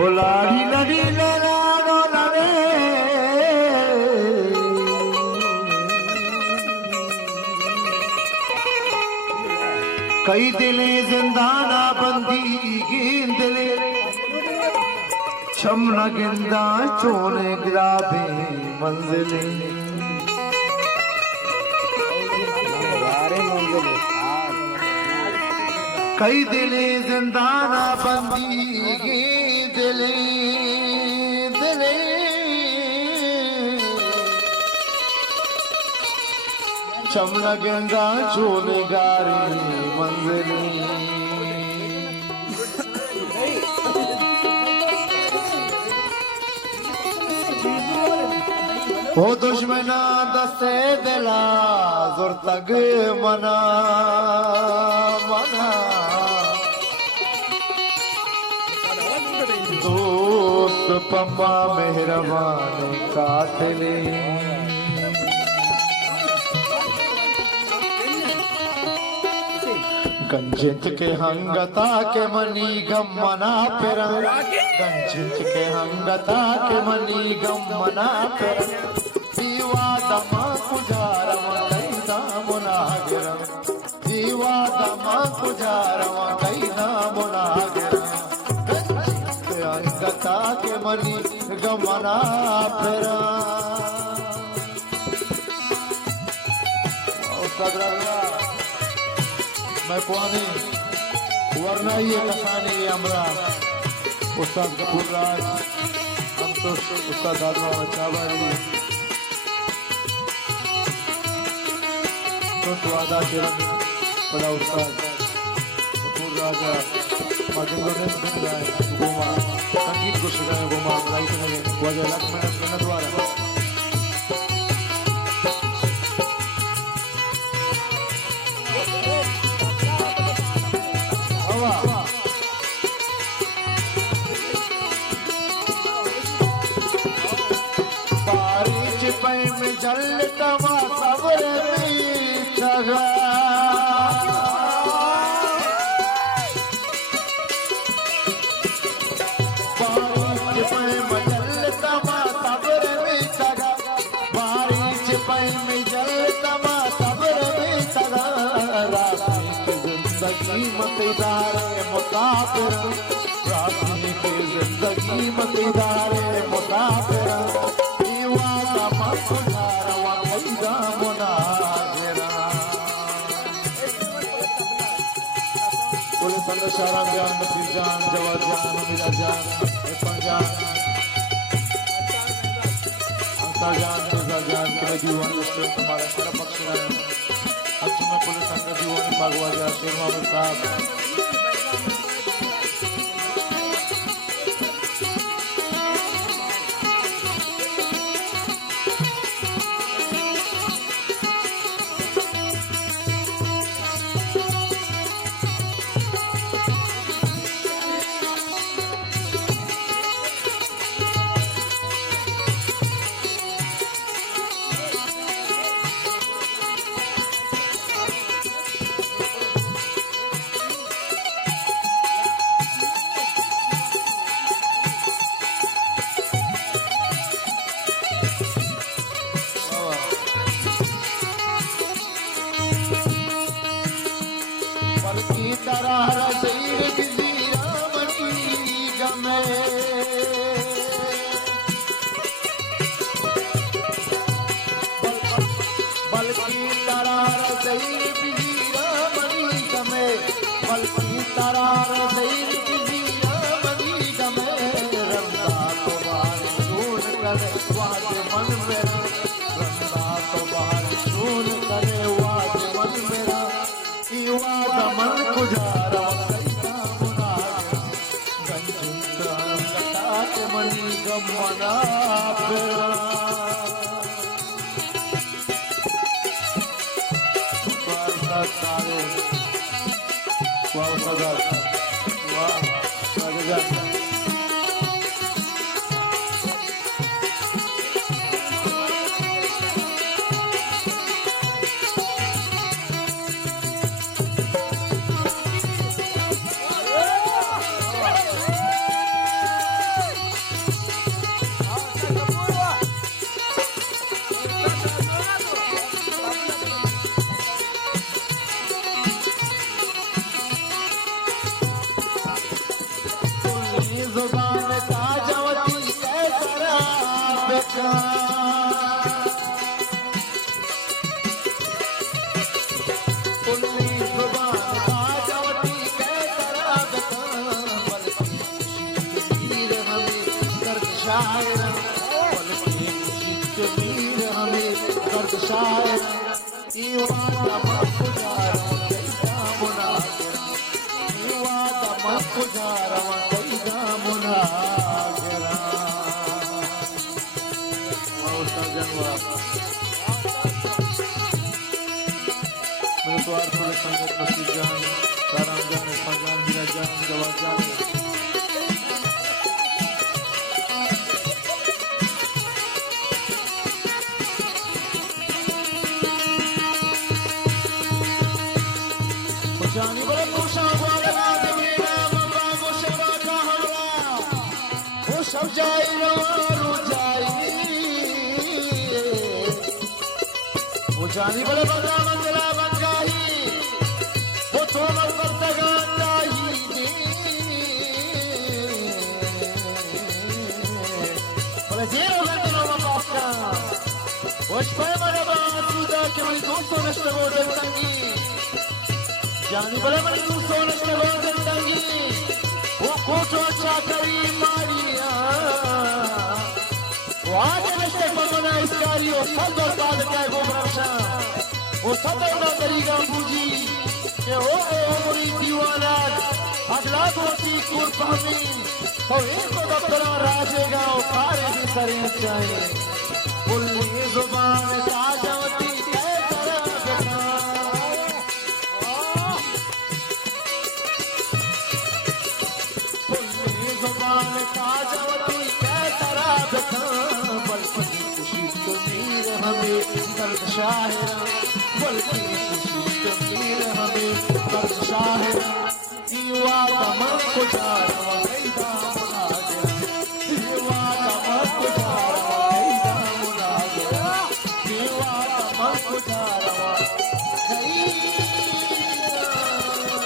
ओ लाड़ी लड़ी लाड़ो लड़े कई दिले जिंदाना बंदी गिंदले छमना गिंदा चोने गिराबे मंजिले कई दिले जिंदाना बंदी दिले दिले चमड़ा गंगा चोल गारी मंजरी ओ दुश्मना दस्ते दिला जोर तग मना मना दोस्त पम्मा मेहरबान कातले गंजित के हंगता के मनी गम मना पेरा गंजित के हंगता के मनी गम मना पेरा दीवा दमा कुजारवा कैदा मुनागिरा दीवा दमा कुजारवा कैदा मुनागिरा गंजित के हंगता के मनी गम मना पेरा मैं कौनी वरना ये कसानी हमरा उस्ताद गफूर राज संतोष उस्ताद आदमा चावारी तो आदा किरण बड़ा उस्ताद गफूर राजा माजिंदो ने सुनाया गोमा संगीत को सुनाया गोमा लाइट में वजह लाख मेहनत द्वारा में जल तवा सबर मीठगा बारिश में जल तवा सबर मीठगा बारिश में जल तवा सबर मीठगा राशि की जिंदगी मतेदार मुसाफिर राशि की जिंदगी मतेदार मुसाफिर शाराम जान नसीर जान जवाद जान उमिरा जान इरफान जान अंसार जान मिर्जा जान के दीवान दोस्तों हमारा सारा पक्ष है अच्छी में पुलिस अंदर दीवान बागवा जा शेर मोहम्मद साहब की तरह रज़ीर गिज़ीरा मनी गमे बल्कि तरह रज़ीर गिज़ीरा मनी गमे बल्कि तरह रज़ीर गिज़ीरा मनी गमे रंदा तो बाहर सुन करे वाज मन मेरा रंदा तो बाहर सुन करे वाज मन मेरा मन गुजारा कैसा मुनागिरा गंजित हंगता के मनी गम मना पेरा सारे वाह सदा वाह सदा संगत नसीब जान, साराम जान, इरफान जान, मीरा जान, जवाब जान। जानी बड़े पूछा वाला के मेरा मम्मा को शबा का हलवा, वो सब जाए रवारू जाए, वो जानी बड़े बड़ा मंगला बन जाही, वो तो मर पर तगान जाही दे, बोले जेरो घंटे नो मम्मा का, वो शपे मरे बात सुधा के मेरी दोस्तों ने शबो दल तंगी जानी बड़े बड़े तू सोने के रोज़ तंगी वो कोटो अच्छा करी मारिया वो आगे नशे पकड़ना इसकारी वो सब और बाद क्या वो बरसा वो सब ना तरीका पूजी कि वो उमरी दीवाना अगला दोस्ती कुर्बानी तो एक को दफ्तरा राजेगा वो खारे भी सरे चाहिए बुल्ली जुबान ताजावती शाहिरा बल्कि खुशी तमीर हमें कर्ज शाहिरा युवा तमन को जारवा कैदा मुना गया युवा तमन को जारवा कैदा मुना गया युवा तमन को जारवा कैदा मुना